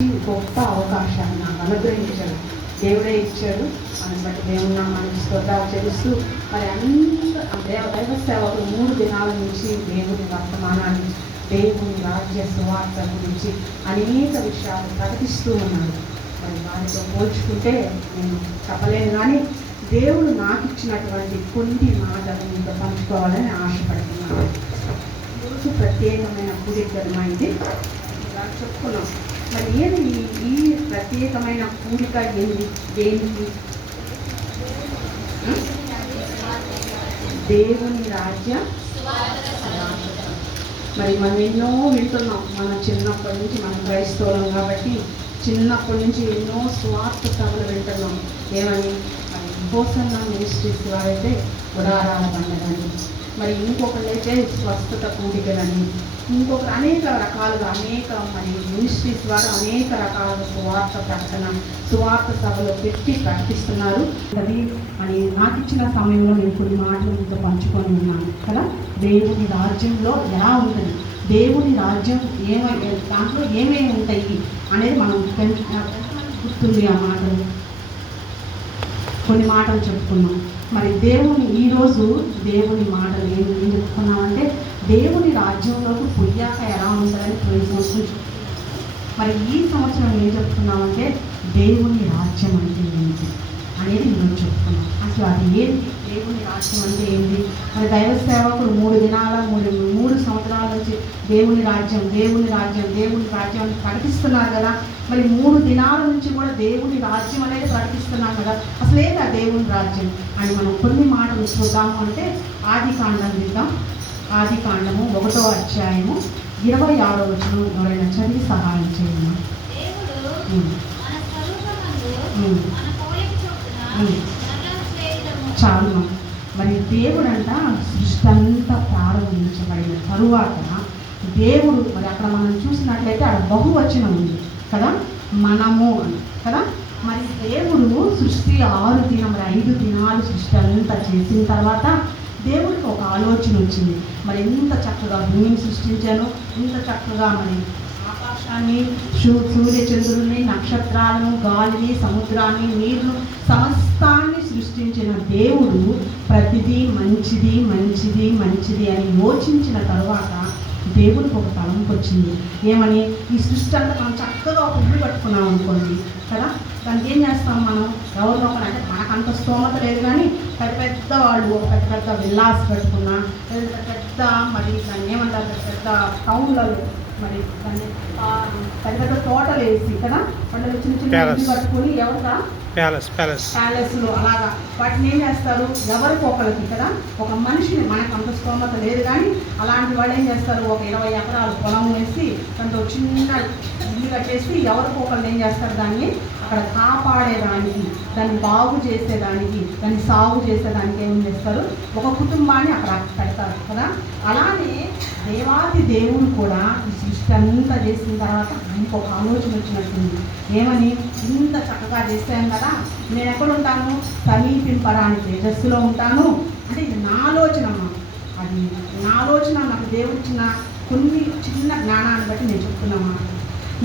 గొప్ప అవకాశాన్ని నాకు అనుగ్రహించాడు. దేవుడే ఇచ్చాడు. మనం బట్టి దేవుని నామానికి స్తోత్రాలు చెల్లిస్తూ మరి దైవ సేవకులు 3 దినాల నుంచి దేవుని వర్తమానాన్ని, దేవుని రాజ్య సువార్త గురించి అనేక విషయాలు ప్రకటిస్తూ ఉన్నాడు. మరి వారితో పోల్చుకుంటే నేను చెప్పలేను, కానీ దేవుడు నాకు ఇచ్చినటువంటి కొన్ని మాటలు మీతో పంచుకోవాలని ఆశపడుతున్నాను. ఈరోజు ప్రత్యేకమైన కూడికమైంది ఇలా చెప్పుకున్నాం. మరి ఏది ఈ ప్రత్యేకమైన కూడిక ఏంది? దేనికి? దేవుని రాజ్య. మరి మనం ఎన్నో వింటున్నాం. మనం చిన్నప్పటి నుంచి మనం క్రైస్తవులం కాబట్టి చిన్నప్పటి నుంచి ఎన్నో స్వార్థ సభలు వింటున్నాం. ఏమని? మరి హోసన్నా మినిస్ట్రీస్ వారైతే గుడారాల పండుగని, మరి ఇంకొకళ్ళైతే స్వస్థత కూడికలని, ఇంకొకరు అనేక రకాలుగా మరి మినిస్ట్రీస్ ద్వారా అనేక రకాల సువార్త ప్రకటన, సువార్త సభలో పెట్టి ప్రకటిస్తున్నారు. అది మరి నాకు ఇచ్చిన సమయంలో నేను కొన్ని మాటలు మీతో పంచుకొని ఉన్నాను కదా. దేవుని రాజ్యంలో ఎలా ఉంటుంది, దేవుని రాజ్యం దాంట్లో ఏమేమి ఉంటాయి అనేది మనం గుర్తుంది. ఆ మాటలు కొన్ని మాటలు చెప్పుకున్నాం. మరి ఈరోజు దేవుని మాటలు ఏం చెప్పుకున్నామంటే, దేవుని రాజ్యంలోకి పొయ్యాక ఎలా ఉంటుందని పోయిన సంవత్సరం. మరి ఈ సంవత్సరం ఏం చెప్తున్నామంటే, దేవుని రాజ్యం అంటే ఏంటి అనేది మేము చెప్తున్నాం. అసలు అది ఏంటి, దేవుని రాజ్యం అంటే ఏంటి? మరి దైవ సేవకులు 3 సంవత్సరాల నుంచి దేవుని రాజ్యం అని ప్రకటిస్తున్నారు కదా. మరి 3 దినాల నుంచి కూడా దేవుని రాజ్యం అనేది ప్రకటిస్తున్నాం కదా. అసలు ఏంటి ఆ దేవుని రాజ్యం అని మనం కొన్ని మాటలు చూద్దాము. అంటే ఆదికాండం విద్దాం. ఆదికాండము 1వ అధ్యాయము 26వ వచనం ఎవరైనా చదివి సహాయం చేయండి. చాలు. మరి దేవుడంట సృష్టి అంతా ప్రారంభించబడిన తరువాత దేవుడు, మరి అక్కడ మనం చూసినట్లయితే అక్కడ బహువచనం ఉంది కదా, మనము అని కదా. మరి దేవుడు సృష్టి 6 దినం, 5 దినాలు సృష్టి అంతా చేసిన తర్వాత దేవుడికి ఒక ఆలోచన వచ్చింది. మరి ఇంత చక్కగా భూమిని సృష్టించాను, ఇంత చక్కగా మరి ఆకాశాన్ని, సూర్యచంద్రుల్ని, నక్షత్రాలను, గాలిని, సముద్రాన్ని, నీరును, సమస్తాన్ని సృష్టించిన దేవుడు ప్రతిదీ మంచిది మంచిది మంచిది అని యోచించిన తరువాత దేవుడికి ఒక తలంపు వచ్చింది. ఏమని? ఈ సృష్టి అంతా మనం చక్కగా ఒక ఇల్లు కట్టుకున్నాం అనుకోండి కదా. దానికి ఏం చేస్తాం మనం? ఎవరినో ఒకరంటే మనకంత స్తోమత లేదు, కానీ పెద్ద వాళ్ళు ఒక పెద్ద విల్లాస్ కట్టుకున్నా, పెద్ద మరి దాన్ని ఏమంటారు, పెద్ద టౌన్లలో మరి దాన్ని పెద్ద తోటలు వేసి కదా, వాళ్ళు చిన్న చిన్న ఇల్లు కట్టుకొని ఎవరికా ప్యాలెస్లో అలాగా వాటిని ఏం చేస్తారు, ఎవరికి ఒకరికి కదా. ఒక మనిషిని, మనకు అంత స్తోమత లేదు కానీ అలాంటి వాళ్ళు ఏం చేస్తారు, ఒక 20 ఎకరాలు పొలం వేసి దాంతో చిన్న ఇల్లు కట్టేసి ఎవరికి ఒకళ్ళు ఏం చేస్తారు, దాన్ని అక్కడ కాపాడేదానికి, దాన్ని బాగు చేసేదానికి, దాన్ని సాగు చేసేదానికి ఏం చేస్తారు, ఒక కుటుంబాన్ని అక్కడ పెడతారు కదా. అలానే దేవాది దేవుడు కూడా ఈ సృష్టి అంతా చేసిన తర్వాత ఆయనకు ఒక ఆలోచన వచ్చినట్టుంది. ఏమని? ఇంత చక్కగా చేశాం కదా, నేను ఎక్కడ ఉంటాను, సమీపింపరాని తేజస్సులో ఉంటాను. అంటే ఇది నా ఆలోచన. అది నా ఆలోచన, నాకు దేవుడు ఇచ్చిన కొన్ని చిన్న జ్ఞానాన్ని బట్టి నేను చెప్తున్నాను.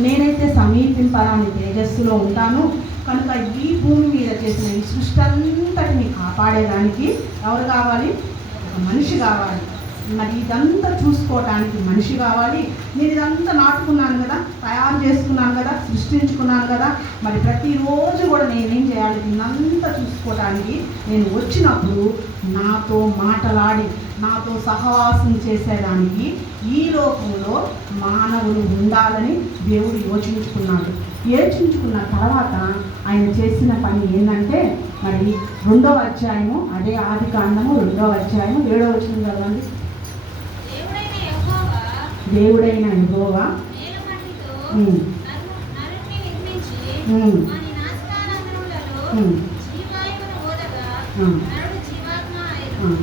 నేనైతే సమీపింపరాని తేజస్సులో ఉంటాను కనుక ఈ భూమి మీద చేసిన ఈ సృష్టి అంతటిని కాపాడేదానికి ఎవరు కావాలి? ఒక మనిషి కావాలి. మరి ఇదంతా చూసుకోవటానికి మనిషి కావాలి. నేను ఇదంతా నాటుకున్నాను కదా, తయారు చేసుకున్నాను కదా, సృష్టించుకున్నాను కదా. మరి ప్రతిరోజు కూడా నేనేం చేయాలి? దీన్నంతా చూసుకోవటానికి నేను వచ్చినప్పుడు నాతో మాటలాడి, నాతో సహవాసం చేసేదానికి ఈ లోకంలో మానవులు ఉండాలని దేవుడు యోచించుకున్నాడు. యోచించుకున్న తర్వాత ఆయన చేసిన పని ఏంటంటే, మరి 2వ అధ్యాయము, అదే ఆదికాండము 2వ అధ్యాయము 7వ వచనం చదవండి. దేవుడైన యెహోవా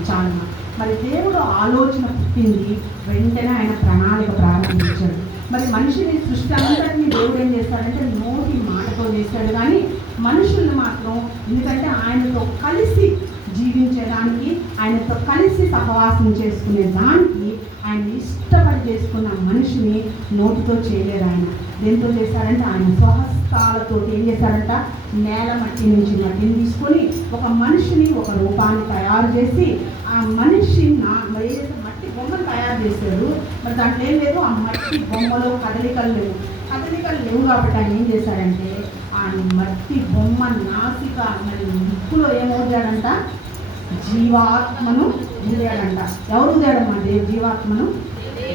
చాలా. మరి దేవుడు ఆలోచన పుట్టింది, వెంటనే ఆయన ప్రణాళిక ప్రారంభించాడు. మరి మనిషిని సృష్టి అంతటిని దేవుడు ఏం చేస్తాడంటే నోటి మాటతో చేశాడు, కానీ మనుషుల్ని మాత్రం ఎందుకంటే ఆయనతో కలిసి జీవించేదానికి, ఆయనతో కలిసి సహవాసం చేసుకునే దానికి ఆయన ఇష్టపడి చేసుకున్న మనిషిని నోటితో చేయలేరు. ఆయన దేంతో చేశారంటే ఆయన స్వహస్తాలతో ఏం చేశారంట, నేల మట్టి నుంచి మట్టిని తీసుకొని ఒక మనిషిని ఒక రూపాన్ని తయారు చేసి ఆ మనిషి ఏదైతే మట్టి బొమ్మను తయారు చేశారు, మరి దాంట్లో ఏం లేదు, ఆ మట్టి బొమ్మలో కదలికలు లేవు కాబట్టి ఆయన ఏం చేశారంటే ఆ మట్టి బొమ్మ నాసిక మరి ముక్కులో ఏమవుతాడంట, జీవాత్మను ఊదాడంట. ఎవరు ఊదాడమ్మా? జీవాత్మను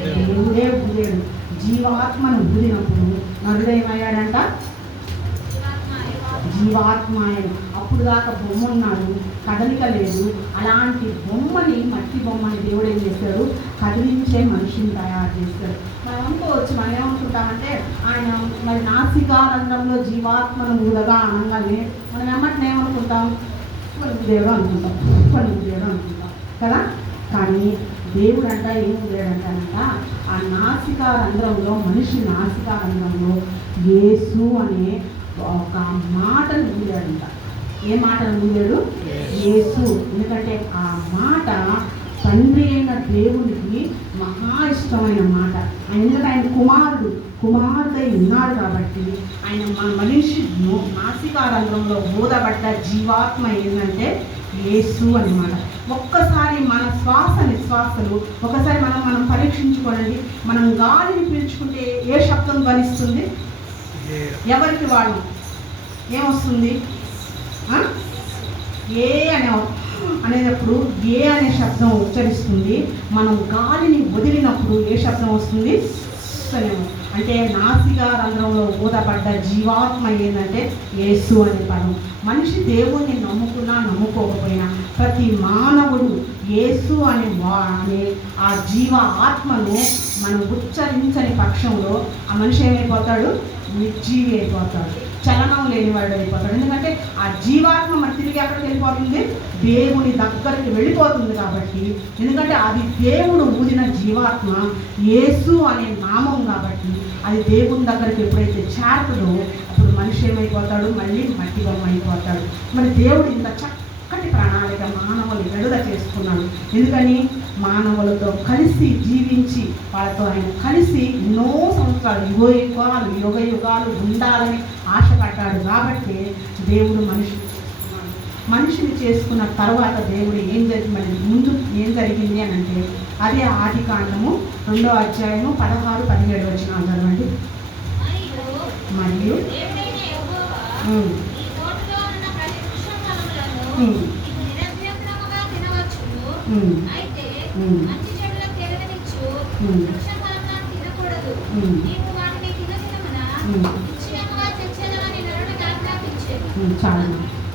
దేవుడే ఊదాడు. జీవాత్మను ఊదినప్పుడు నరుడేమయ్యాడంట, జీవాత్మాయను. అప్పుడు దాకా బొమ్మ ఉన్నాడు, కదలిక లేదు. అలాంటి బొమ్మని, మట్టి బొమ్మని దేవుడు ఏం చేశాడు, కదిలించే మనిషిని తయారు చేస్తాడు. మనం అనుకోవచ్చు, మనం ఏమనుకుంటామంటే ఆయన మరి నాసికారంధ్రంలో జీవాత్మను ఊదగా అనగానే మనం ఎమ్మటిని ఏమనుకుంటాం, దేవుడు అనుకుంటాం కదా. కానీ దేవుడు అంట ఏం ఊదాడంట, ఆ నాసికారంధ్రంలో, మనిషి నాసికారంధ్రంలో యేసు అనే ఒక మాటను ఊదాడంట. ఏ మాటను ఊదాడు? యేసు. ఎందుకంటే ఆ మాట తండ్రి అయిన దేవుడికి మహా ఇష్టమైన మాట. ఎందుకంటే ఆయన కుమారుడై ఉన్నాడు కాబట్టి ఆయన మనిషి నాసికారంధ్రంలో ఊదబడ్డ జీవాత్మ ఏంటంటే యేసు అన్నమాట. ఒక్కసారి మన శ్వాస నిశ్వాసలు ఒకసారి మనం పరీక్షించుకోనండి. మనం గాలిని పీల్చుకుంటే ఏ శబ్దం ధ్వనిస్తుంది? ఎవరికి వాళ్ళు ఏమొస్తుంది? ఏ అనేటప్పుడు ఏ అనే శబ్దం ఉచ్చరిస్తుంది. మనం గాలిని వదిలినప్పుడు ఏ శబ్దం వస్తుంది? అంటే నాసికా రంధ్రంలో ఊదబడ్డ జీవాత్మ ఏంటంటే యేసు అనే పదం. మనిషి దేవుణ్ణి నమ్ముకున్నా నమ్ముకోకపోయినా ప్రతి మానవుడు యేసు అనే ఆ జీవ ఆత్మను మనం ఉచ్చరించని పక్షంలో ఆ మనిషి ఏమైపోతాడు? నిర్జీవి అయిపోతాడు, చలనం లేనివాడు అయిపోతాడు. ఎందుకంటే ఆ జీవాత్మ మరి తిరిగి ఎక్కడికి వెళ్ళిపోతుంది? దేవుని దగ్గరికి వెళ్ళిపోతుంది. కాబట్టి ఎందుకంటే అది దేవుడు ఊదిన జీవాత్మ యేసు అనే నామం కాబట్టి అది దేవుని దగ్గరికి ఎప్పుడైతే చేరుతుందో అప్పుడు మనిషి ఏమైపోతాడు? మళ్ళీ మట్టి బొమ్మ అయిపోతాడు. మరి దేవుడు ఇంత చక్కటి ప్రణాళిక మానవులు విడుదల చేసుకున్నాడు. ఎందుకని? మానవులతో కలిసి జీవించి వాళ్ళతో ఆయన కలిసి ఎన్నో సంవత్సరాలు యుగ యుగాలు ఉండాలని ఆశపడ్డాడు. కాబట్టి దేవుడు మనిషిని చేసుకున్న తర్వాత దేవుడు ఏం జరిగింది, ముందు ఏం జరిగింది అని అంటే అదే ఆదికాండము 2వ అధ్యాయము 16-17 వచనాలు చదవండి. మరియు చాలా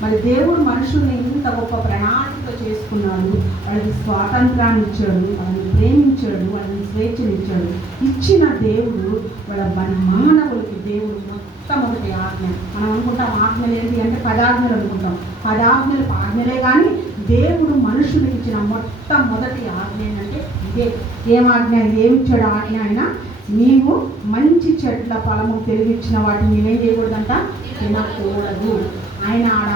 మరి దేవుడు మనుషుల్ని ఇంత గొప్ప ప్రణాళికతో చేసుకున్నాడు. వాళ్ళకి స్వాతంత్రాన్ని ఇచ్చాడు, వాళ్ళని ప్రేమించాడు, వాళ్ళని స్వేచ్ఛనిచ్చాడు. ఇచ్చిన దేవుడు మన మానవులకి దేవుడు మొట్టమొదటి ఆజ్ఞ. మనం అనుకుంటాం ఆజ్ఞలు ఏంటి అంటే 10 ఆజ్ఞలు అనుకుంటాం. 10 ఆజ్ఞలే కానీ దేవుడు మనుషులకు ఇచ్చిన మొట్టమొదటి ఆజ్ఞ ఏంటంటే ఇదే. ఏమాజ్ఞ? ఏమిచ్చాడు ఆజ్ఞ? ఆయన నీవు మంచి చెట్ల ఫలము తెలివిచ్చిన వాటిని నీవేం చేయకూడదంట, తినకూడదు. ఆయన ఆడ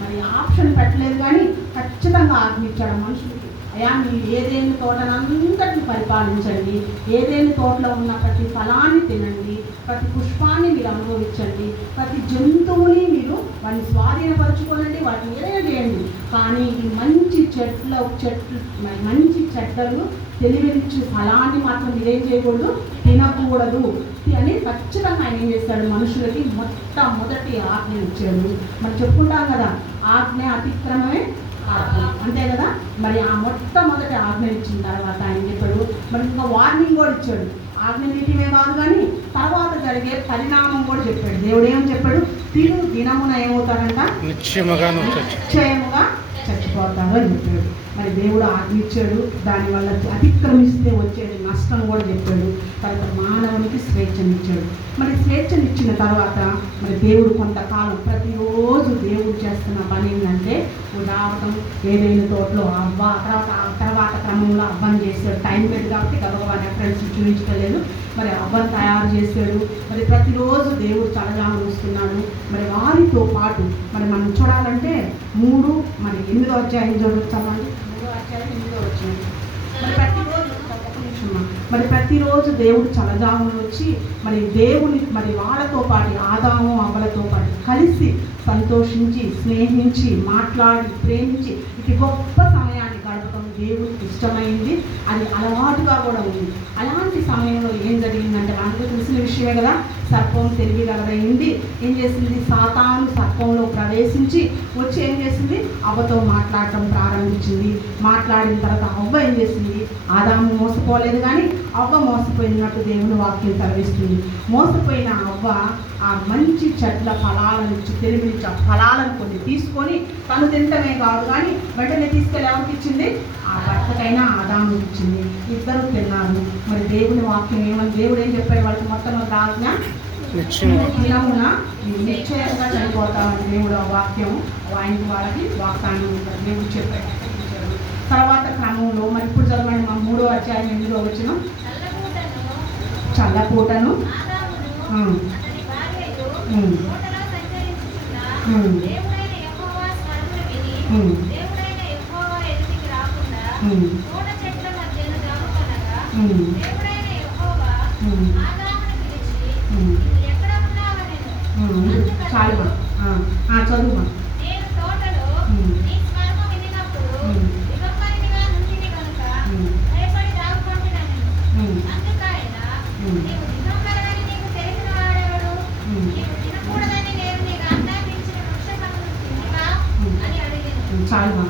మరి ఆప్షన్ పెట్టలేదు కానీ ఖచ్చితంగా ఆజ్ఞించాడు మనుషులకి. అయ్యా మీరు ఏదేని తోటనంతటిని పరిపాలించండి, ఏదేని తోటలో ఉన్న ప్రతి ఫలాన్ని తినండి, ప్రతి పుష్పాన్ని మీరు అనుభవించండి, ప్రతి జంతువుని మీరు వాటిని స్వాధీనపరచుకోనండి, వాటిని ఏదైనా చేయండి. కానీ ఈ మంచి మంచి చెడ్డలు తెలివించు ఫలాన్ని మాత్రం మీరేం చేయకూడదు, తినకూడదు అని ఖచ్చితంగా ఆయన ఏం చేస్తాడు? మనుషులకి మొట్టమొదటి ఆజ్ఞ ఇచ్చాడు. మనం చెప్పుకుంటాం కదా, ఆజ్ఞ అతిక్రమమే అంతే కదా. మరి ఆ మొట్టమొదటి ఆజ్ఞ ఇచ్చిన తర్వాత ఆయన చెప్పాడు, మరి ఇంకా వార్నింగ్ కూడా ఇచ్చాడు. ఆజ్ఞ నీటిమే కాదు కానీ తర్వాత జరిగే పరిణామం కూడా చెప్పాడు. దేవుడు ఏమని చెప్పాడు? దినమున ఏమవుతాడంట? నిశ్చయముగా చచ్చిపోతాడు అని చెప్పాడు. మరి దేవుడు ఆజ్ఞించాడు, దానివల్ల అతిక్రమిస్తే వచ్చేది నష్టం కూడా చెప్పాడు. తర్వాత మానవునికి స్వేచ్ఛనిచ్చాడు. మరి స్వేచ్ఛనిచ్చిన తర్వాత మరి దేవుడు కొంతకాలం ప్రతిరోజు దేవుడు చేస్తున్న పని ఏంటంటే ఉదాహరణ ఏదైనా తోటలో అవ్వ తర్వాత క్రమంలో అవ్వని చేశాడు. టైం పెట్టి కాబట్టి గబగబా రెఫరెన్స్ చూపించలేదు. మరి అవ్వని తయారు చేశాడు. మరి ప్రతిరోజు దేవుడు చల్లగాను వస్తున్నాడు. మరి వారితో పాటు మరి మనం చూడాలంటే 3 8వ అధ్యాయం చదవండి. 3వ అధ్యాయం 8వ అధ్యాయం. మరి ప్రతిరోజు వచ్చమ్మా. మరి ప్రతిరోజు దేవుడు చల్లజాములు వచ్చి మరి దేవుని మరి వాళ్ళతో పాటు ఆదాము అవ్వలతో పాటు కలిసి సంతోషించి స్నేహించి మాట్లాడి ప్రేమించి ఇది గొప్ప సమయాన్ని గడపడం దేవుడికి ఇష్టమైంది. అది అలవాటుగా కూడా ఉంది. అలాంటి సమయంలో ఏం జరిగిందంటే మనకు తెలిసిన విషయమే కదా, సర్పం తెలివిగలదైంది. ఏం చేసింది, సాతాను సర్పంలో ప్రవేశించి వచ్చి ఏం చేసింది, అవ్వతో మాట్లాడటం ప్రారంభించింది. మాట్లాడిన తర్వాత అవ్వ ఏం చేసింది, ఆదాము మోసపోలేదు కానీ అవ్వ మోసపోయినట్టు దేవుని వాక్యం సెలవిస్తుంది. మోసపోయిన అవ్వ ఆ మంచి చెట్ల ఫలాలను తెలివించి ఆ ఫలాలను కొన్ని తీసుకొని తను తింటమే కాదు కానీ వెంటనే తీసుకెళ్ళి ఎవరికి ఇచ్చింది, ఆ భర్తకైనా ఆదాముకి ఇచ్చింది. ఇద్దరు తిన్నారు. మరి దేవుని వాక్యం ఏమని, దేవుడు ఏం చెప్పాడు వాళ్ళకి మొత్తం ఆజ్ఞ, దినమున నిశ్చయంగా చనిపోతామని దేవుడు ఆ వాక్యం ఆయనకి వాళ్ళకి వాగ్దానం దేవుడు చెప్పాడు. తర్వాత క్రమంలో మరి ఇప్పుడు చదవండి మా 3వ అధ్యాయం 8వ వచనం. చల్లపూటను చాలు చదువు. చాలు.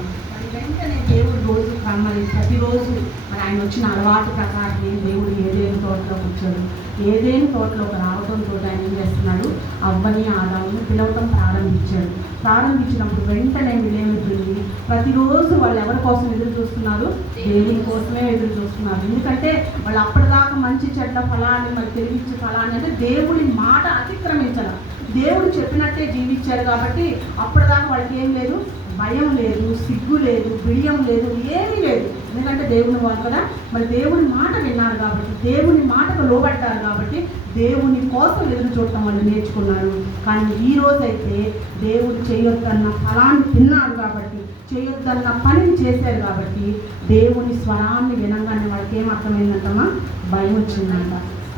వెంటనే దేవుడు రోజు మరి ప్రతిరోజు మరి ఆయన వచ్చిన అలవాటు ప్రకారం దేవుడు ఏదేను తోటలోకి వచ్చాడు. ఏదేను తోటలోకి రావడంతో ఆయన ఏం చేస్తున్నాడు, అవ్వని ఆదాముని పిలవటం ప్రారంభించాడు. ప్రారంభించినప్పుడు వెంటనే వీళ్ళేమిటుంది, ప్రతిరోజు వాళ్ళు ఎవరి కోసం ఎదురు చూస్తున్నారు, దేవుని కోసమే ఎదురు చూస్తున్నారు. ఎందుకంటే వాళ్ళు అప్పటిదాకా మంచి చెడ్డ ఫలాన్ని మరి తెలివించే ఫలాన్ని అంటే దేవుడి మాట అతిక్రమించాలి, దేవుడు చెప్పినట్టే జీవించారు. కాబట్టి అప్పటిదాకా వాళ్ళకి ఏం లేదు, భయం లేదు, సిగ్గు లేదు, బిడియం లేదు, ఏమీ లేదు. ఎందుకంటే దేవుని వాళ్ళు కదా, మరి దేవుని మాట విన్నారు కాబట్టి, దేవుని మాటకు లోబడ్డారు కాబట్టి దేవుని కోసం ఎదురు చూడటం వాళ్ళు నేర్చుకున్నారు. కానీ ఈ రోజైతే దేవుడు చేయొద్దన్న ఫలాన్ని తిన్నారు కాబట్టి, చేయొద్దన్న పనిని చేశారు కాబట్టి దేవుని స్వరాన్ని వినంగానే వాళ్ళకి ఏమర్థమైందంటమ్మా, భయం వచ్చిందంట,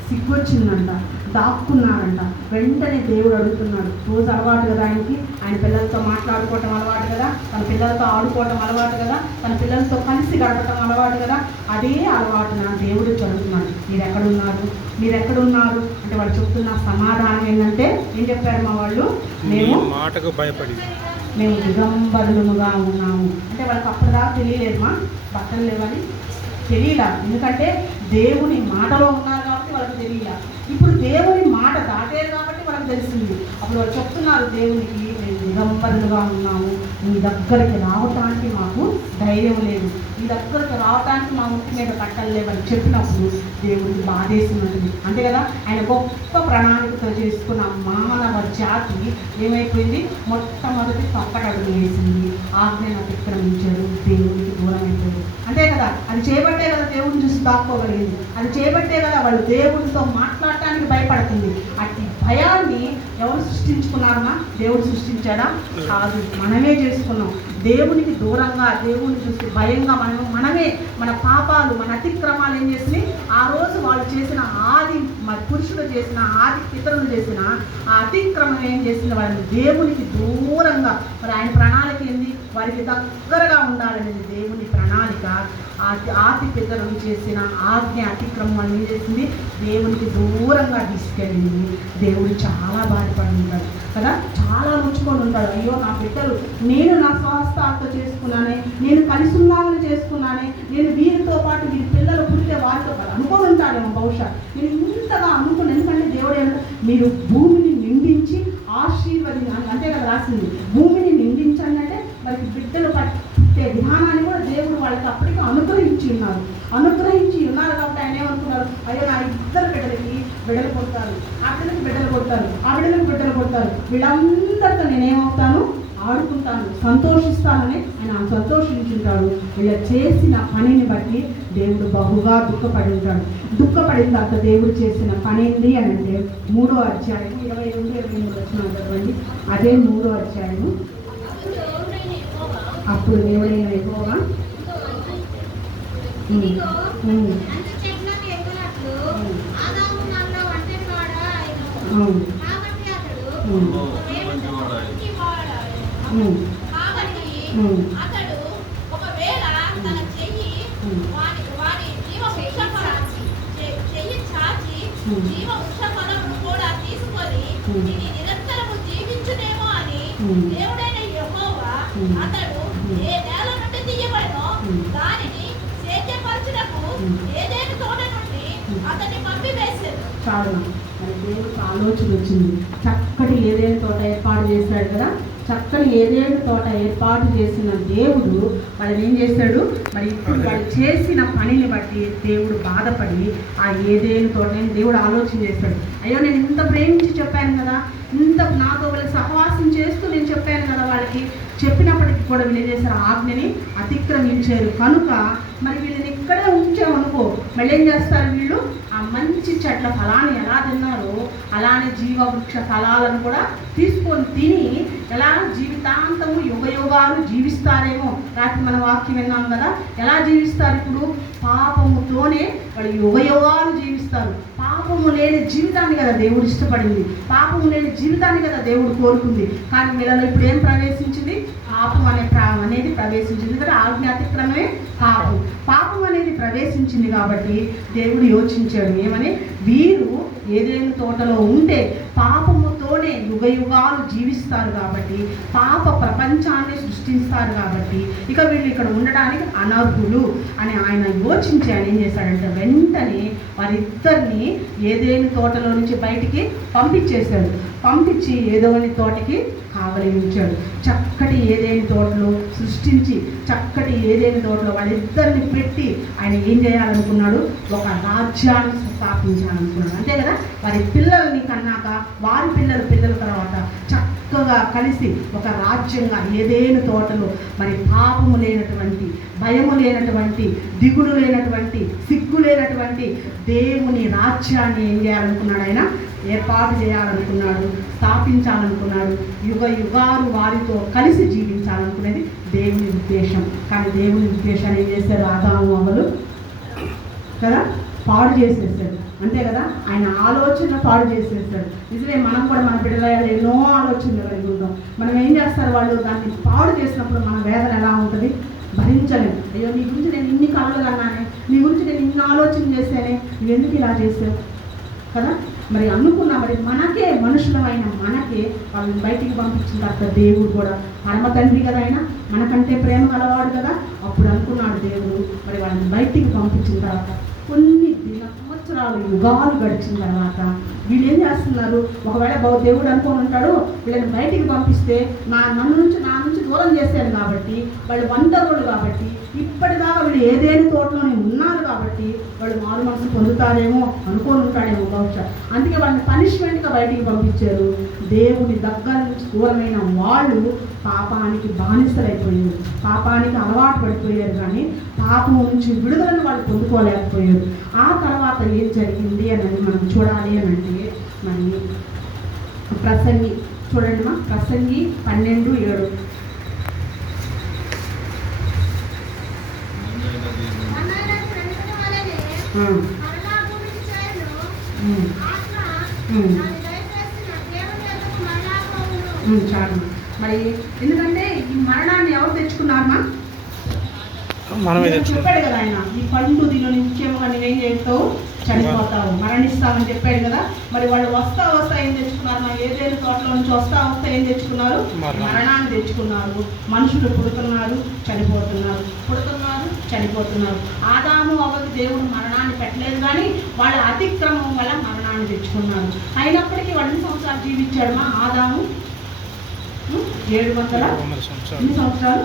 సిగ్గు వచ్చిందంట, దాక్కున్నారంట. వెంటనే దేవుడు అడుగుతున్నాడు. రోజు అలవాటు కదా ఆయనకి, ఆయన పిల్లలతో మాట్లాడుకోవటం అలవాటు కదా, తన పిల్లలతో ఆడుకోవటం అలవాటు కదా, తన పిల్లలతో కలిసి గడపటం అలవాటు కదా, అదే అలవాటున దేవుడు చదువుతున్నాడు. మీరు ఎక్కడున్నారు అంటే వాళ్ళు చెప్తున్న సమాధానం ఏంటంటే, ఏం చెప్పారు మా వాళ్ళు, మేము మాటకు భయపడి మేము దిగంబరులుగా ఉన్నాము. అంటే వాళ్ళకి అప్పటిదాకా తెలియలేదు మా బట్టలు లేవని తెలియలా. ఎందుకంటే దేవుని మాటలో ఉన్నారు కాబట్టి వాళ్ళకి తెలియలా. ఇప్పుడు దేవుని మాట దాటేది కాబట్టి వాళ్ళకి తెలిసింది. అప్పుడు వాళ్ళు చెప్తున్నారు దేవునికి, మేము దిగంబరులుగా ఉన్నాము, మీ దగ్గరికి రావటానికి మాకు ధైర్యం లేదు, మీ దగ్గరికి రావటానికి మా ఇంటి మీద కట్టలేవని చెప్పినప్పుడు దేవుడికి బాధేసినది. అంతే కదా, ఆయన గొప్ప ప్రణాళికతో చేసుకున్న మానవ జాతి ఏమైపోయింది, మొట్టమొదటి తప్పటడుగు వేసింది, ఆజ్ఞను అతిక్రమించాడు, దేవుడికి దూరం అయిపోయాడు. అంతే కదా, అది చేయబట్టే కదా దేవుడిని చూసి దాక్కోగలిగింది, అది చేయబట్టే కదా వాళ్ళు దేవుడితో మాట్లాడటానికి భయపడుతుంది. అట్టి భయాన్ని ఎవరు సృష్టించుకున్నారన్నా, దేవుడు సృష్టించాడా కాదు, మనమే చేసుకున్నాం. దేవునికి దూరంగా దేవుని చూసి భయంగా మనమే మన పాపాలు మన అతిక్రమాలు ఏం చేసినాయి, ఆ రోజు వాళ్ళు చేసిన ఆది పురుషులు చేసిన ఆది పితరులు చేసిన ఆ అతిక్రమం ఏం చేసింది, వాళ్ళని దేవునికి దూరంగా, మరి ఆయన ప్రణాళిక ఏంది, వారికి దగ్గరగా ఉండాలనేది దేవుని ప్రణాళిక. ఆది పితరులు చేసిన ఆజ్ఞ అతిక్రమం అని ఏం చేసింది, దేవునికి దూరంగా తీసుకెళ్ళింది. దేవుడు చాలా బాధపడి ఉంటాడు కదా, చాలా ముచ్చుకొని ఉంటాడు. అయ్యో నా బిడ్డలు, నేను నా స్వహస్తాలతో చేసుకున్నానే, నేను కలిసి ఉన్నామని చేసుకున్నానే, నేను వీరితో పాటు వీరి పిల్లలు పుట్టే వారితో పాటు అనుకొని ఉంటాడేమో బహుశా, నేను ఇంతగా అనుకున్నాను. ఎందుకంటే దేవుడు ఏమంటే, మీరు భూమిని నిండించి ఆశీర్వదించాలి, అంతే కదా రాసింది, భూమిని నిండించండి అంటే మరి బిడ్డలు పట్టే విధానాన్ని కూడా దేవుడు వాళ్ళకి అప్పటికి అనుగ్రహించి ఉన్నారు కాబట్టి ఆయన ఏమనుకున్నారు, అయ్యో నా ఇద్దరు బిడ్డలకి బిడ్డలు కొడతారు, ఆ బిడ్డలకి బిడ్డలు కొడతారు, ఆ బిడ్డలకి బిడ్డలు కొడతారు, వీళ్ళందరితో నేనేమవుతాను, ఆడుకుంటాను, సంతోషిస్తానని ఆయన సంతోషించుంటాడు. వీళ్ళ చేసిన పనిని బట్టి దేవుడు బహుగా దుఃఖపడి ఉంటాడు. దుఃఖపడిన తర్వాత దేవుడు చేసిన పని ఏంటి అని అంటే 3వ అధ్యాయం 22-23 వచనాలు చదవండి. అదే 3వ అధ్యాయము. అప్పుడు దేవుడైన యెహోవా అతడు ఒకవేళ తన చెయ్యి వారి జీవ చెయ్యి చాచి జీవ వృక్ష ఫలమును కూడా తీసుకొని ఇది నిరంతరము జీవించునేమో అని దేవుడైన యెహోవా అతడు ఏ నేల నుండి తీయబడినో దానిని సేద్యపరచుటకు ఏదైనా తోట నుండి అతన్ని పంపివేశాడు. చాలు మరి దేవుడికి ఆలోచన వచ్చింది. చక్కటి ఏదైనా తోట ఏర్పాటు చేశాడు కదా. చక్కని ఏదైనా తోట ఏర్పాటు చేసిన దేవుడు వాళ్ళని ఏం చేశాడు, మరి ఇప్పుడు వాళ్ళు చేసిన పనిని బట్టి దేవుడు బాధపడి ఆ ఏదైనా తోటని దేవుడు ఆలోచన చేశాడు. అయ్యో నేను ఇంత ప్రేమించి చెప్పాను కదా, ఇంత నాతో వాళ్ళకి సహవాసం చేస్తూ నేను చెప్పాను కదా, వాళ్ళకి చెప్పినప్పటికీ కూడా వీళ్ళు ఏం చేశారు, ఆజ్ఞని అతిక్రమించారు కనుక మరి వీళ్ళని ఇక్కడే ఉంచామనుకో మళ్ళీ ఏం చేస్తారు, వీళ్ళు ఆ మంచి చెట్ల ఫలాన్ని ఎలా తిన్నారో అలానే జీవవృక్ష ఫలాలను కూడా తీసుకొని తిని ఎలా జీవితాంతము యుగయుగాలు జీవిస్తారేమో. రాత్రి మన వాక్యం విన్నాం కదా, ఎలా జీవిస్తారు ఇప్పుడు, పాపముతోనే వాళ్ళు యుగయుగాలు జీవిస్తారు. పాపము లేని జీవితాన్ని కదా దేవుడు ఇష్టపడింది, పాపము లేని జీవితాన్ని కదా దేవుడు కోరుకుంది. కానీ వీళ్ళలో ఇప్పుడు ఏం ప్రవేశించింది, పాపం అనేది ప్రవేశించింది కదా. ఆజ్ఞ అతిక్రమమే పాపం అనేది ప్రవేశించింది కాబట్టి దేవుడు యోచించాడు ఏమని, వీరు ఏదైనా తోటలో ఉంటే పాపముతోనే యుగయుగాలు జీవిస్తారు కాబట్టి, పాప ప్రపంచాన్ని సృష్టిస్తారు కాబట్టి ఇక వీళ్ళు ఇక్కడ ఉండడానికి అనర్హులు అని ఆయన యోచించి ఆయన ఏం చేశాడంటే వెంటనే వారిద్దరిని ఏదైనా తోటలో నుంచి బయటికి పంపించేశాడు. పంపించి ఏదోని తోటకి కావలి ఉంచాడు. చక్కటి ఏదైనా తోటలో సృష్టించి చక్కటి ఏదైనా తోటలో వాళ్ళిద్దరిని పెట్టి ఆయన ఏం చేయాలనుకున్నాడు, ఒక రాజ్యాన్ని స్థాపించాలనుకున్నాడు. అంతే కదా, వారి పిల్లల్ని కన్నాక వారి పిల్లల తర్వాత చక్కగా కలిసి ఒక రాజ్యంగా ఏదైనా తోటలో మరి పాపము లేనటువంటి, భయము లేనటువంటి, దిగులు లేనటువంటి, సిగ్గు లేనటువంటి దేవుని రాజ్యాన్ని ఏం చేయాలనుకున్నాడు, ఆయన ఏర్పాటు చేయాలనుకున్నాడు, స్థాపించాలనుకున్నాడు. యుగాలు వారితో కలిసి జీవించాలనుకునేది దేవుని ఉద్దేశం. కానీ దేవుని ఉద్దేశాన్ని ఏం చేశారు, ఆదాము అవ్వలు కదా పాడు చేసేసాడు. అంతే కదా, ఆయన ఆలోచన పాడు చేసేస్తాడు. నిజమే, మనం కూడా మన బిడ్డల ఎన్నో ఆలోచనలు కలిగి ఉంటాం. మనం ఏం చేస్తారు, వాళ్ళు దాన్ని పాడు చేసినప్పుడు మన వేదన ఎలా ఉంటుంది, భరించలేము. అయ్యో నీ గురించి నేను ఇన్ని కళ్ళు కన్నానే, నీ గురించి నేను ఇన్ని ఆలోచన చేశానే, నువ్వు ఎందుకు ఇలా చేసావు కదా. మరి అనుకున్నా మరి మనకే, మనుషులమైన మనకే వాళ్ళని బయటికి పంపించిన తర్వాత దేవుడు కూడా పరమ తండ్రి కదా, ఆయన మనకంటే ప్రేమ గలవాడు కదా. అప్పుడు అనుకున్నాడు దేవుడు మరి వాళ్ళని బయటికి పంపించిన తర్వాత కొన్ని సంవత్సరాలు యుగాలు గడిచిన తర్వాత వీళ్ళు ఏం చేస్తున్నారు, ఒకవేళ దేవుడు అనుకొని ఉంటాడు వీళ్ళని బయటికి పంపిస్తే నా నుంచి దూరం చేశాను కాబట్టి వాళ్ళు వందరులు కాబట్టి ఇప్పటిదాకా వీళ్ళు ఏదైనా తోటలోనే ఉన్నారు కాబట్టి వాళ్ళు మారు మనసు పొందుతారేమో అనుకొని ఉంటాడేమో బహుశా. అందుకే వాళ్ళని పనిష్మెంట్గా బయటికి పంపించారు. దేవుని దగ్గర నుంచి దూరమైన వాళ్ళు పాపానికి బానిసలైపోయారు, పాపానికి అలవాటు పడిపోయారు. కానీ పాపం నుంచి విడుదలను వాళ్ళు పొందుకోలేకపోయారు. ఆ తర్వాత ఏం జరిగింది అని మనం చూడాలి అని అంటే మరి ప్రసంగి చూడండి మా, ప్రసంగి 12:7 చాలు. మరి ఎందుకంటే ఈ మరణాన్ని ఎవరు తెచ్చుకున్నారమ్మా, చెప్పాడు కదా ఆయన, ఈ పండు దీనిలో నిత్యముగా నువ్వేం చేస్తావు, చనిపోతావు, మరణిస్తావని చెప్పాడు కదా. మరి వాళ్ళు వస్తా ఏం తెచ్చుకున్నారు, మన ఏదైనా తోటలో నుంచి వస్తా ఏం తెచ్చుకున్నారు, మరణాన్ని తెచ్చుకున్నారు. మనుషులు పుడుతున్నారు, చనిపోతున్నారు. ఆదాము అవ్వకు దేవుడు మరణాన్ని పెట్టలేదు, కానీ వాళ్ళ అతిక్రమం వల్ల మరణాన్ని తెచ్చుకున్నారు. అయినప్పటికీ వాళ్ళు సంవత్సరాలు జీవించాడు మా ఆదాము, 700 సంవత్సరాలు,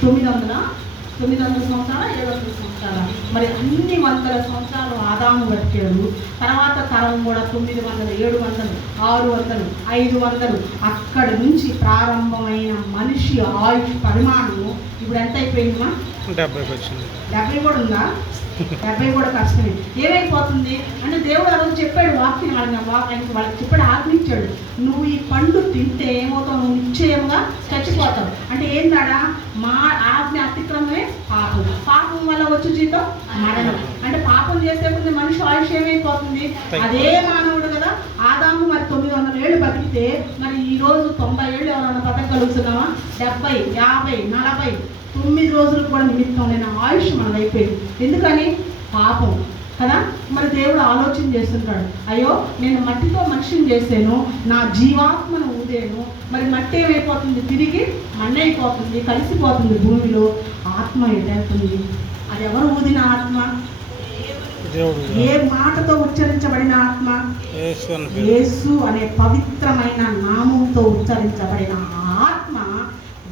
900 సంవత్సరాలు, 700 సంవత్సరాలు. మరి అన్ని వందల సంవత్సరాలు ఆదాము బతికాడు. తర్వాత తరం కూడా 900, 700, 600, 500 అక్కడి నుంచి ప్రారంభమైన మనిషి ఆయుష్ పరిమాణము ఇప్పుడు ఎంత అయిపోయిందమ్మా, 70 కూడా ఉందా, 70 కూడా కష్టమే. ఏమైపోతుంది అంటే దేవుడు ఆ రోజు చెప్పాడు వాక్యం, వాళ్ళకి చెప్పాడు, ఆజ్ఞించాడు, నువ్వు ఈ పండు తింటే ఏమవుతావు, నువ్వు నిశ్చయంగా చచ్చిపోతావు. అంటే ఏందాడా, మా ఆజ్ఞ అతిక్రమమే పాపం వల్ల వచ్చి జీతం మరణం. అంటే పాపం చేసే మనిషి ఆయుష్ ఏమైపోతుంది, అదే మానవుడు కదా, ఆదాము మరి 900 ఏళ్ళు బతికితే మరి ఈరోజు 90 ఏళ్ళు ఎవరైనా బతకగలుగుతున్నావా? 70, 50, 40, 9 రోజులకు కూడా నిమిత్తం లేని ఆయుష్ మనది అయిపోయింది. ఎందుకని? పాపం కదా. మరి దేవుడు ఆలోచన చేస్తుంటాడు, అయ్యో నేను మట్టితో మనిషిని చేసాను, నా జీవాత్మను ఊదేను, మరి మట్టి ఏమైపోతుంది? తిరిగి మಣ್ಣి అయిపోతుంది, కలిసిపోతుంది భూమిలో. ఆత్మ ఎదేస్తుంది? అది ఎవరు ఊదిన ఆత్మ? ఏ మాటతో ఉచ్చరించబడిన ఆత్మ? యేసు అనే పవిత్రమైన నామంతో ఉచ్చరించబడిన ఆత్మ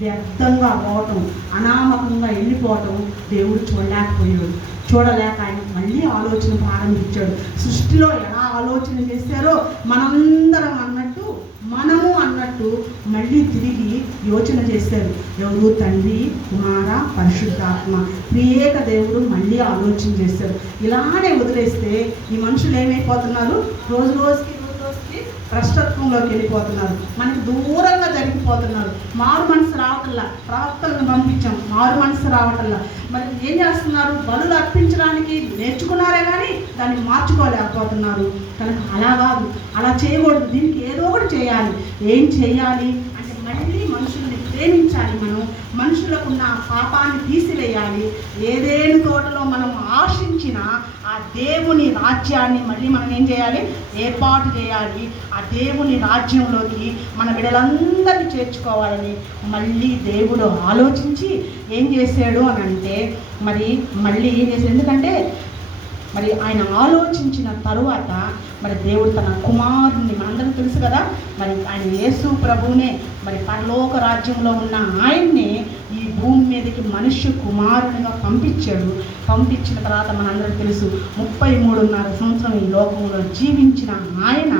వ్యర్థంగా పోవటం, అనామకంగా వెళ్ళిపోవటం దేవుడు చూడలేకపోయాడు. చూడలేక ఆయన మళ్ళీ ఆలోచన ప్రారంభించాడు. సృష్టిలో ఎలా ఆలోచన చేశారో మనము అన్నట్టు మళ్ళీ తిరిగి యోచన చేశారు. ఎవరు? తండ్రి, కుమార, పరిశుద్ధాత్మ, త్రియేక దేవుడు మళ్ళీ ఆలోచన చేశారు. ఇలానే వదిలేస్తే ఈ మనుషులు ఏమైపోతున్నారు? రోజు రోజుకి భ్రష్టత్వంలోకి వెళ్ళిపోతున్నారు, మనకి దూరంగా జరిగిపోతున్నారు. మారు మనసు రావటల్లా, ప్రవక్తలను పంపించాం, మారు మనసు రావటల్లా. మరి ఏం చేస్తున్నారు? బలులు అర్పించడానికి నేర్చుకున్నారే కానీ దాన్ని మార్చుకోలేకపోతున్నారు. కనుక అలా కాదు, అలా చేయకూడదు, దీనికి ఏదో ఒకటి చేయాలి. ఏం చేయాలి అంటే మళ్ళీ మనుషుల్ని ప్రేమించాలి. మనం మనుషులకున్న పాపాన్ని తీసివేయాలి. ఏదేను తోటలో మనం ఆశించిన ఆ దేవుని రాజ్యాన్ని మళ్ళీ మనం ఏం చేయాలి? ఏర్పాటు చేయాలి. ఆ దేవుని రాజ్యంలోకి మన బిడ్డలందరినీ చేర్చుకోవాలని మళ్ళీ దేవుడు ఆలోచించి ఏం చేశాడు అని అంటే మళ్ళీ ఏం చేశాడు? ఎందుకంటే మరి ఆయన ఆలోచించిన తరువాత మరి దేవుడు తన కుమారుని, మనందరికీ తెలుసు కదా, మరి ఆయన యేసు ప్రభువునే మరి పరలోక రాజ్యంలో ఉన్న ఆయన్నే ఈ భూమి మీదకి మనుష్య కుమారునిగా పంపించాడు. పంపించిన తర్వాత మనందరికీ తెలుసు 33.5 సంవత్సరం ఈ లోకంలో జీవించిన ఆయన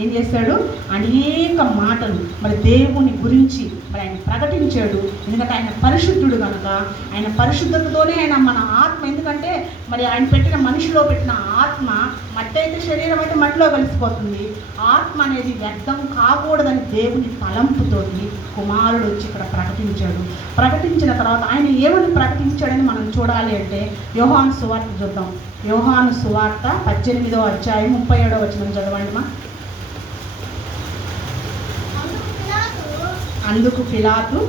ఏం చేశాడు? అనేక మాటలు మరి దేవుని గురించి మరి ఆయన ప్రకటించాడు. ఎందుకంటే ఆయన పరిశుద్ధుడు కనుక, ఆయన పరిశుద్ధతతోనే ఆయన మన ఆత్మ, ఎందుకంటే మరి ఆయన పెట్టిన మనిషిలో పెట్టిన ఆత్మ మట్టి అయితే శరీరం అయితే మట్టిలో కలిసిపోతుంది. ఆత్మ అనేది వ్యర్థం కాకూడదని దేవుని తలంపుతోటి కుమారుడు వచ్చి ఇక్కడ ప్రకటించాడు. ప్రకటించిన తర్వాత ఆయన ఏమని ప్రకటించాడని మనం చూడాలి అంటే యోహాను సువార్త చూద్దాం. యోహాను సువార్త 18వ అధ్యాయం 37వ వచనం చదవండి మా. అందుకు పిలాతు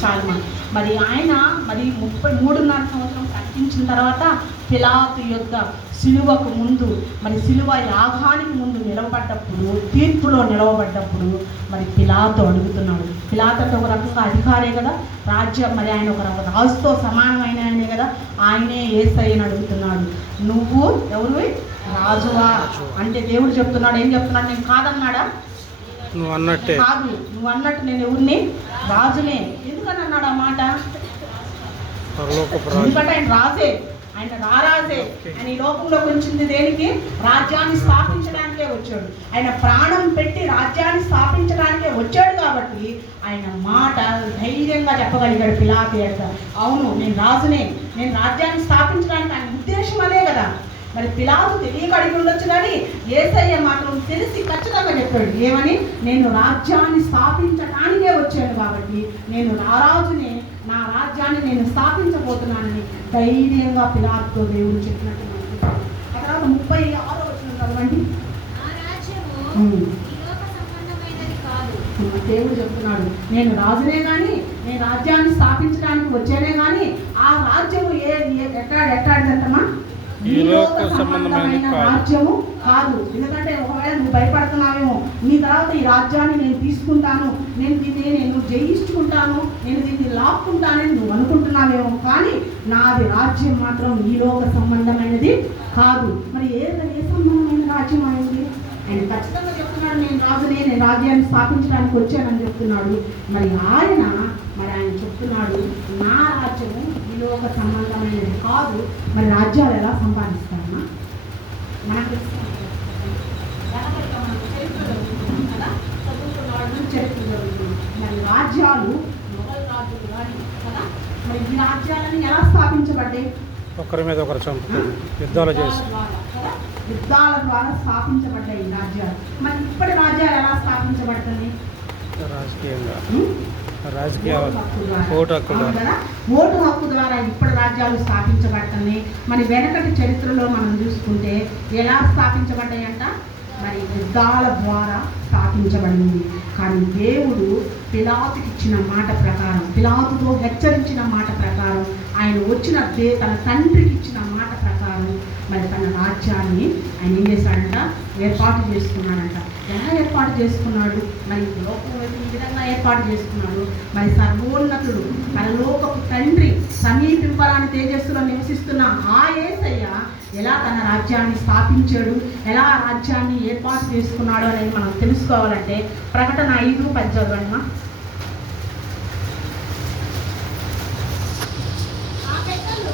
చాలు మరి ఆయన మరి 33.5 సంవత్సరం ప్రకటించిన తర్వాత పిలాతు యొద్ద సిలువకు ముందు మరి సిలువ యాగానికి ముందు నిలవబడ్డప్పుడు, తీర్పులో నిలవబడ్డప్పుడు మరి పిలాతు అడుగుతున్నాడు. పిలాతు అంటే ఒక రకంగా అధికారే కదా, రాజ్యం, మరి ఆయన ఒక రాజుతో సమానమైన ఆయనే కదా, ఆయనే యేసయ్యని అడుగుతున్నాడు. నువ్వు ఎవరు? రాజువా అంటే దేవుడు చెప్తున్నాడు. ఏం చెప్తున్నాడు? నేను కాదన్నాడా? నువ్వు అన్నట్టే కాదు, నువ్వు అన్నట్టు నేను ఎవరిని? రాజునే. ఎందుకని అన్నాడు ఆ మాట? ఎందుకంటే ఆయన రాజే, ఆయన రారాజే. ఆయన ఈ లోకంలోకి వచ్చింది దేనికి? రాజ్యాన్ని స్థాపించడానికే వచ్చాడు. ఆయన ప్రాణం పెట్టి రాజ్యాన్ని స్థాపించడానికే వచ్చాడు. కాబట్టి ఆయన మాట ధైర్యంగా చెప్పగలిగాడు పిలాతు యొక్క. అవును, నేను రాజునే, నేను రాజ్యాన్ని స్థాపించడానికి ఆయన ఉద్దేశం అదే కదా. మరి పిలాతు తెలియక అడిగి ఉండొచ్చు, కానీ యేసయ్య మాత్రం తెలిసి ఖచ్చితంగా చెప్పాడు. ఏమని? నేను రాజ్యాన్ని స్థాపించడానికే వచ్చాను కాబట్టి నేను రారాజునే, నా రాజ్యాన్ని నేను స్థాపించబోతున్నానని ధైర్యంగా పిలాతుతో దేవుడు చెప్పినట్టు. ఆ తర్వాత 36వ వచనం చదవండి. దేవుడు చెప్తున్నాడు, నేను రాజునే కానీ, నేను రాజ్యాన్ని స్థాపించడానికి వచ్చానే కానీ ఆ రాజ్యము ఎట్టాడంటమా? ఈ లోక సంబంధమైన రాజ్యము కాదు. ఎందుకంటే ఒకవేళ నువ్వు భయపడుతున్నావేమో, నీ తర్వాత ఈ రాజ్యాన్ని నేను తీసుకుంటాను, నేను జయించుకుంటాను, నేను దీన్ని లాక్కుంటానని నువ్వు అనుకుంటున్నావేమో, కానీ నాది రాజ్యం మాత్రం ఈ లోక సంబంధమైనది కాదు. మరి ఏ సంబంధమైన రాజ్యం అయింది? ఆయన ఖచ్చితంగా చెప్తున్నాడు, నేను రాజునే, నేను రాజ్యాన్ని స్థాపించడానికి వచ్చానని చెప్తున్నాడు. మరి ఆయన చెప్తున్నాడు, నా రాజ్యము ఈ లోక సంబంధమైనది కాదు. మరి రాజ్యాలు ఎలా సంపాదిస్తామా? మనకు చరిత్ర జరుగుతుంది. మరి రాజ్యాలు మొఘల్ రాజులు కానీ కదా, మరి ఈ రాజ్యాలని ఎలా స్థాపించబడ్డాయి? ఒకరి మీద ఒకరు చంపుతారు, యుద్ధాలు చేసి యుద్ధాల ద్వారా స్థాపించబడ్డాయి రాజ్యాలు. మరి ఇప్పటి రాజ్యాలు ఎలా స్థాపించబడుతుంది? రాజకీయంగా రాజకీయ హక్కు ద్వారా. ఓటు హక్కు అవును ద్వారా. కదా? ఓటు హక్కు ద్వారా ఇప్పుడు రాజ్యాలు స్థాపించబడుతున్నాయి. మరి వెనకటి చరిత్రలో మనం చూసుకుంటే ఎలా స్థాపించబడ్డాయంట? మరి యుద్ధాల ద్వారా స్థాపించబడింది. కానీ దేవుడు పిలాతుకి ఇచ్చిన మాట ప్రకారం, పిలాతుతో హెచ్చరించిన మాట ప్రకారం, ఆయన వచ్చిన తన తండ్రికి ఇచ్చిన మాట ప్రకారం మరి తన రాజ్యాన్ని ఆయన ఏం చేశాడంట? ఏర్పాటు చేసుకున్నాడంట. ఎలా ఏర్పాటు చేసుకున్నాడు? మరి లోకం వైపు ఈ విధంగా ఏర్పాటు చేసుకున్నాడు. మరి సర్వోన్నతుడు పరలోకపు తండ్రి సమీపింపరాని తేజస్సులో నివసిస్తున్న ఆ యేసయ్య ఎలా తన రాజ్యాన్ని స్థాపించాడు, ఎలా ఆ రాజ్యాన్ని ఏర్పాటు చేసుకున్నాడు అనేది మనం తెలుసుకోవాలంటే ప్రకటన 5:10 చదవండి. ఆ పెద్దలు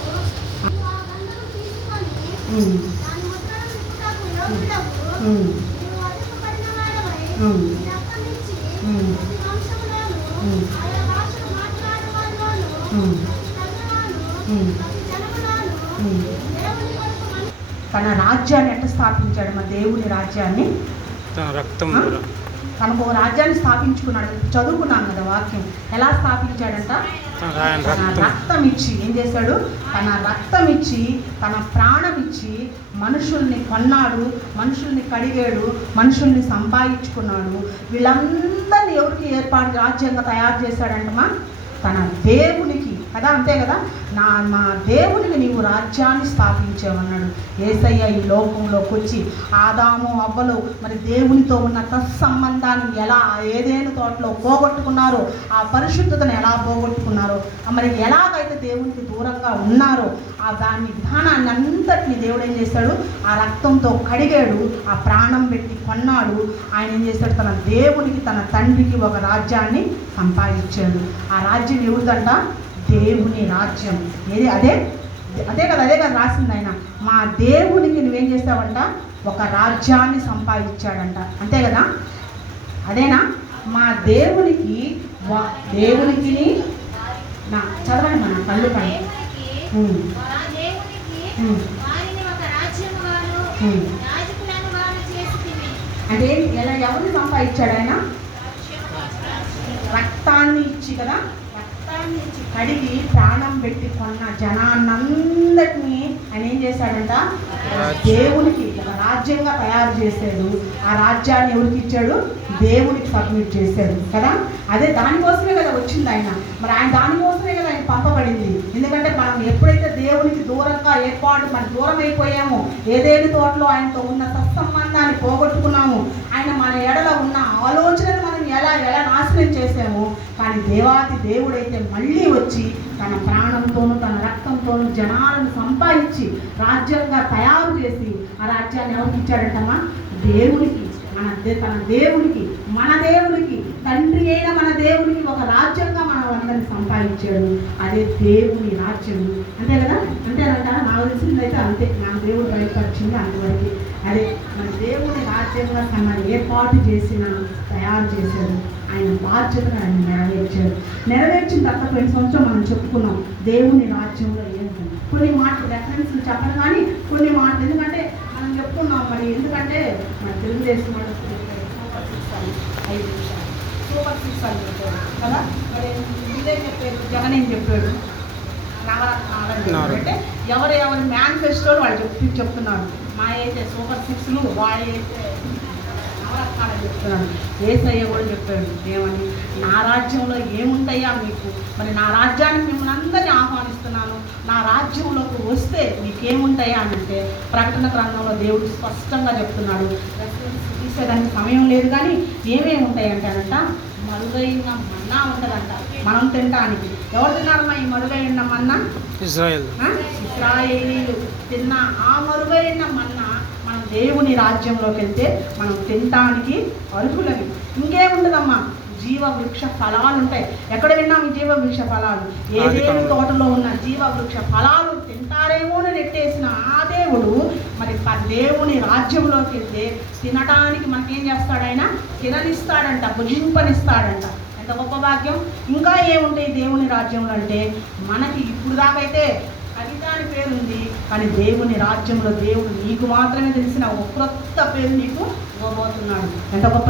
ఆ బండను తీసుకొని దాని ముద్రను విప్పుటకు యోగ్యుడవు. నీవు వధింపబడిన వాడవై నీ రక్తమిచ్చి ప్రతి వంశములోను ఆయా భాషలు మాట్లాడేవారిలోను ప్రతి తెగలోను ప్రతి జనములోను దేవుని కొరకు తన రాజ్యాన్ని ఎట్లా స్థాపించాడు? మన దేవుని రాజ్యాన్ని తన రక్తం ద్వారా. తనకు ఒక రాజ్యాన్ని స్థాపించుకున్నాడు. చదువుకున్నాం కదా వాక్యం. ఎలా స్థాపించాడంట? ఆయన తన రక్తం రక్తం ఇచ్చి ఏం చేశాడు? తన రక్తం ఇచ్చి, తన ప్రాణం ఇచ్చి మనుషుల్ని కొన్నాడు, మనుషుల్ని కడిగాడు, మనుషుల్ని సంపాదించుకున్నాడు. వీళ్ళందరినీ ఎవరికి ఏర్పాటు రాజ్యంగా తయారు చేశాడంటమా? తన దేవునికి కదా. అంతే కదా? మా దేవునికి నీవు రాజ్యాన్ని స్థాపించావన్నాడు. యేసయ్య ఈ లోకంలోకి వచ్చి ఆదాము అవ్వలు మరి దేవునితో ఉన్న తత్సంబంధాన్ని ఎలా ఏదేను తోటలో పోగొట్టుకున్నారో, ఆ పరిశుద్ధతను ఎలా పోగొట్టుకున్నారో, మరి ఎలాగైతే దేవునికి దూరంగా ఉన్నారో ఆ దాని విధానాన్ని అంతటిని దేవుడు ఏం చేశాడు? ఆ రక్తంతో కడిగాడు, ఆ ప్రాణం పెట్టి కొన్నాడు. ఆయన ఏం చేశాడు? తన దేవునికి, తన తండ్రికి ఒక రాజ్యాన్ని సంపాదించాడు. ఆ రాజ్యం ఎవరిదంట? దేవుని రాజ్యం. ఏది? అదే కదా రాసింది ఆయన. మా దేవునికి నువ్వేం చేస్తావంట? ఒక రాజ్యాన్ని సంపాదించాడంట. అంతే కదా? అదేనా? మా దేవునికి నా చదవండి మన కళ్ళు పని. అంటే ఎలా ఎవరిని సంపాదించాడు ఆయన? రక్తాన్ని ఇచ్చి కదా, రక్తాన్ని ఇచ్చి కడిగి ప్రాణం పెట్టి కొన్న జనాన్నందరినీ ఆయన ఏం చేశాడంట? దేవునికి ఒక రాజ్యంగా తయారు చేశాడు. ఆ రాజ్యాన్ని ఎవరికి ఇచ్చాడు? దేవునికి సబ్మిట్ చేశాడు కదా. అదే దానికోసమే కదా వచ్చింది ఆయన. మరి ఆయన దానికోసమే కదా ఆయన పంపబడింది. ఎందుకంటే మనం ఎప్పుడైతే దేవునికి దూరంగా మన దూరం అయిపోయామో, ఏదేని తోటలో ఆయనతో ఉన్న సత్సంబంధాన్ని పోగొట్టుకున్నాము, ఆయన మన ఎడల ఉన్న ఆలోచనను మనం ఎలా నాశనం చేసామో, కానీ దేవాది దేవుడైతే మళ్ళీ వచ్చి తన ప్రాణంతోనూ తన రక్తంతోనూ జనాలను సంపాదించి రాజ్యంగా తయారు చేసి ఆ రాజ్యాన్ని ఎవరికి ఇచ్చాడంటమ్మా? దేవునికి. తన దేవునికి, మన దేవునికి, తండ్రి అయిన మన దేవునికి ఒక రాజ్యంగా మనం అందరినీ సంపాదించాడు. అదే దేవుని రాజ్యం. అంతే కదా? అంతేనంటారా? నాకు తెలిసిందైతే అంతే. నాకు దేవుడు బయటపరిచింది అంతవరకు. అదే మన దేవుని రాజ్యంగా తన ఏర్పాటు తయారు చేశాడు. ఆయన బాధ్యతను ఆయన నెరవేర్చిన తర్వాత 20 సంవత్సరం మనం చెప్పుకున్నాం దేవుని రాజ్యంలో ఏంటంటే కొన్ని మాటలు రెఫరెన్స్ చెప్పను, కానీ కొన్ని మాటలు ఎందుకంటే మనం చెప్పుకున్నాం. మరి ఎందుకంటే మన తెలుగుదేశం వాళ్ళు సూపర్ సిక్స్ అని చెప్పారు కదా. మరి ఇదే చెప్పారు, జగన్ ఏం చెప్పాడు? నవరత్నాలు అంటే ఎవరి మేనిఫెస్టోలు వాళ్ళు చెప్తున్నారు. మా అయితే సూపర్ సిక్స్లు, వాళ్ళైతే నవరత్నాలు చెప్తున్నాడు. యేసయ్య కూడా చెప్పాడు ఏమని? నా రాజ్యంలో ఏముంటాయా మీకు? మరి నా రాజ్యానికి మిమ్మల్ని అందరినీ ఆహ్వానిస్తున్నాను. నా రాజ్యంలోకి వస్తే మీకేముంటాయా అని అంటే ప్రకటన గ్రంథంలో దేవుడు స్పష్టంగా చెప్తున్నాడు. తీసేదానికి సమయం లేదు, కానీ ఏమేమి ఉంటాయంటానంట? మరుగైన మన్నా ఉంటుందంట మనం తినడానికి. ఎవరు తిన్నారమ్మా ఈ మరుగైన మన్నా? ఇశ్రాయేలీలు తిన్న ఆ మరుగైన మన్నా మనం దేవుని రాజ్యంలోకి వెళ్తే మనం తినటానికి అర్హులవి. ఇంకేముండదమ్మా? జీవ వృక్ష ఫలాలు ఉంటాయి. ఎక్కడ విన్నాం ఈ జీవ వృక్ష ఫలాలు? ఏదేని తోటలో ఉన్న జీవ వృక్ష ఫలాలు తింటారేమో అని నెట్టేసిన ఆ దేవుడు మరి దేవుని రాజ్యంలోకి వెళ్తే తినటానికి మనకేం చేస్తాడు? ఆయన తిననిస్తాడంట, భుజింపనిస్తాడంట. ఎంత గొప్ప భాగ్యం! ఇంకా ఏముంటాయి దేవుని రాజ్యంలో అంటే మనకి ఇప్పుడు దాకైతే అది దాని పేరు ఉంది. కానీ దేవుని రాజ్యంలో దేవుడు నీకు మాత్రమే తెలిసిన ఒక క్రొత్త పేరు నీకు ఇవ్వబోతున్నాడు. ఎంత గొప్ప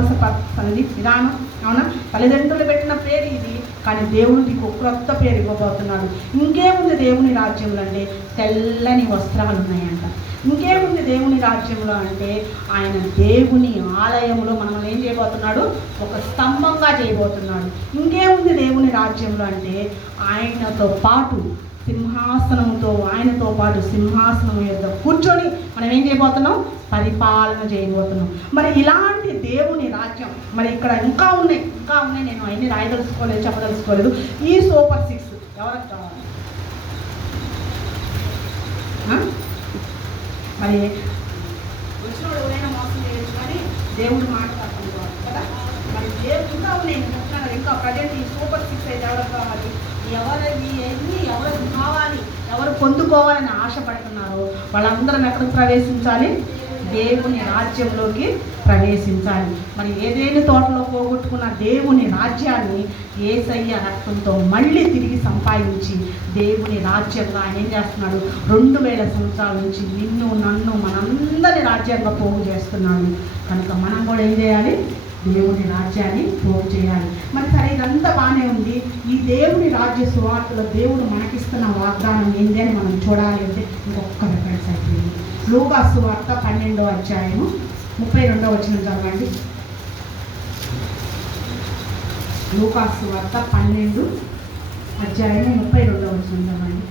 సన్నిధి విధానం, అవునా? తల్లిదండ్రులు పెట్టిన పేరు ఇది, కానీ దేవుడు నీకు ఒక క్రొత్త పేరు ఇవ్వబోతున్నాడు. ఇంకేముంది దేవుని రాజ్యంలో అంటే తెల్లని వస్త్రాలు ఉన్నాయంట. ఇంకేముంది దేవుని రాజ్యంలో అంటే ఆయన దేవుని ఆలయంలో మనల్ని ఏం చేయబోతున్నాడు? ఒక స్తంభంగా చేయబోతున్నాడు. ఇంకేముంది దేవుని రాజ్యంలో అంటే ఆయనతో పాటు ఆయనతో పాటు సింహాసనం యొక్క కూర్చొని మనం ఏం చేయబోతున్నాం? పరిపాలన చేయబోతున్నాం. మరి ఇలాంటి దేవుని రాజ్యం మరి ఇక్కడ ఇంకా ఉన్నాయి. నేను అవన్నీ రాయదలుచుకోలేదు, చెప్పదలుచుకోలేదు. ఈ సూపర్ 6 ఎవరికి కావాలి? మరి వచ్చినోడు ఎవరైనా మోసం చేయొచ్చు, కానీ దేవుడు మాట్లాడుకుంటాడు కదా. మరి దేవుడు ఇంకా ఉన్నాయి, నేను చెప్తున్నాను. ఇంకా ప్రజెంట్ ఈ సూపర్ 6 అయితే ఎవరికి కావాలి? ఎవరు కావాలి, ఎవరు పొందుకోవాలని ఆశపడుతున్నారో వాళ్ళందరం ఎక్కడికి ప్రవేశించాలి? దేవుని రాజ్యంలోకి ప్రవేశించాలి. మరి ఏదేని తోటలో పోగొట్టుకున్న దేవుని రాజ్యాన్ని యేసయ్య రక్తంతో మళ్ళీ తిరిగి సంపాదించి దేవుని రాజ్యంగా ఆయన ఏం చేస్తున్నాడు? 2000 సంవత్సరాల నుంచి నిన్ను నన్ను మనందరి రాజ్యంగా పోగు చేస్తున్నాడు. కనుక మనం కూడా ఏం చేయాలి? దేవుని రాజ్యాన్ని పోగు చేయాలి. మరి సరే, ఇదంతా బాగానే ఉంది. ఈ దేవుని రాజ్య సువార్తలో దేవుడు మనకిస్తున్న వాగ్దానం ఏంటి అని మనం చూడాలి అంటే ఇంకొక రిఫరెన్స్ అయిపోయింది. లూకా సువార్త 12వ అధ్యాయము 32వ వచనం చదవండి. లూకా సువార్త 12 అధ్యాయము 32వ వచనం చదవండి.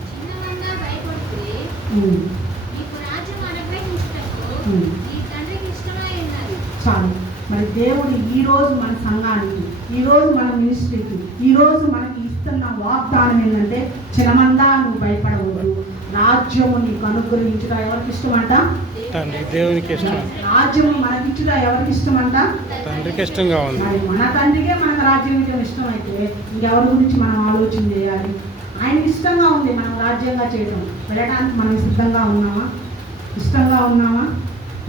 చాలు. మరి దేవుడు ఈరోజు మన సంఘానికి, ఈరోజు మన మినిస్ట్రీకి, ఈరోజు మనకి ఇస్తున్న వాగ్దానం ఏంటంటే, చిలమందా నువ్వు భయపడవద్దు, రాజ్యము నీకు అనుగ్రహించుట ఎవరికి ఇష్టమంట? దేవునికి ఇష్టం. రాజ్యము మనకి ఇచ్చుట ఎవరికి ఇష్టమంట? తండ్రికి ఇష్టంగా ఉంది. మరి మన తండ్రికే మనకు రాజ్యం ఇవ్వడం ఇష్టం అయితే ఇంకెవరి గురించి మనం ఆలోచన చేయాలి? ఆయనకి ఇష్టంగా ఉంది మనం రాజ్యంగా చేయడం. వెళ్ళడానికి మనం సిద్ధంగా ఉన్నామా? ఇష్టంగా ఉన్నామా?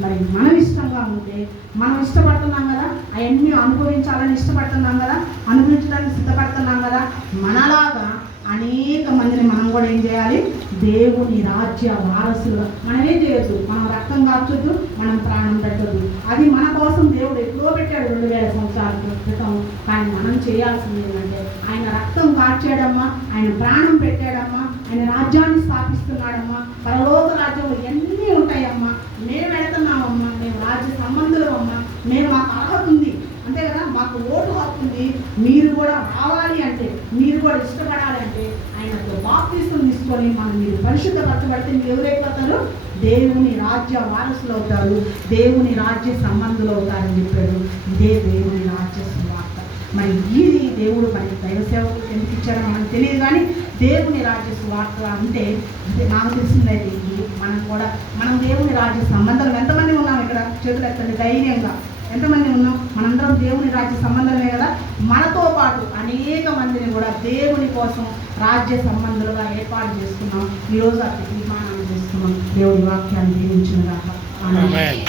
మరి మనం ఇష్టంగా ఉంటే, మనం ఇష్టపడుతున్నాం కదా, అవన్నీ అనుభవించాలని ఇష్టపడుతున్నాం కదా, అనుభవించడానికి సిద్ధపడుతున్నాం కదా, మనలాగా అనేక మందిని మనం కూడా ఏం చేయాలి? దేవుని రాజ్య వారసులు. మనం ఏం చేయొద్దు? మనం రక్తం కార్చొద్దు, మనం ప్రాణం పెట్టద్దు. అది మన కోసం దేవుడు ఎప్పుడో పెట్టాడు 2000 సంవత్సరాల క్రితం. కానీ మనం చేయాల్సింది ఏంటంటే, ఆయన రక్తం కార్చాడమ్మా, ఆయన ప్రాణం పెట్టాడమ్మా, ఆయన రాజ్యాన్ని స్థాపిస్తున్నాడమ్మా, పరలోక రాజ్యంలో ఎన్ని ఉంటాయమ్మా, మేము వెళుతున్నామమ్మా, మేము రాజ్య సంబంధులు అమ్మా, మేము మాకు అర్హత ఉంది, అంతే కదా, మాకు ఓటు హక్కు ఉంది. మీరు కూడా రావాలి అంటే, మీరు కూడా ఇష్టపడాలి అంటే ఆయనతో బాప్తిసం తీసుకొని మీరు పరిశుద్ధపరచబడితే మీరు ఎవరైపోతారు? దేవుని రాజ్య వారసులు అవుతారు, దేవుని రాజ్య సంబంధులు అవుతారని చెప్పాడు. ఇదే దేవుని రాజ్య సువార్త. మరి ఇది దేవుడు మరి దైవ సేవకులకు ఎందుకు ఇచ్చారో మనకు తెలియదు, కానీ దేవుని రాజ్య సువార్త అంటే నాకు తెలిసిందైతే ఇది మనం దేవుని రాజ్య సంబంధాలు ఎంతమంది ఉన్నాం ఇక్కడ? చేతులు ఎత్తండి ధైర్యంగా. ఎంతమంది ఉన్నాం? మనందరం దేవుని రాజ్య సంబంధమే కదా. మనతో పాటు అనేక మందిని కూడా దేవుని కోసం రాజ్య సంబంధులుగా ఏర్పాటు చేసుకున్నాం. ఈరోజు అతి తీర్మానాన్ని చేసుకున్నాం. దేవుడి వాక్యాన్ని దీవించును గాక. ఆమేన్.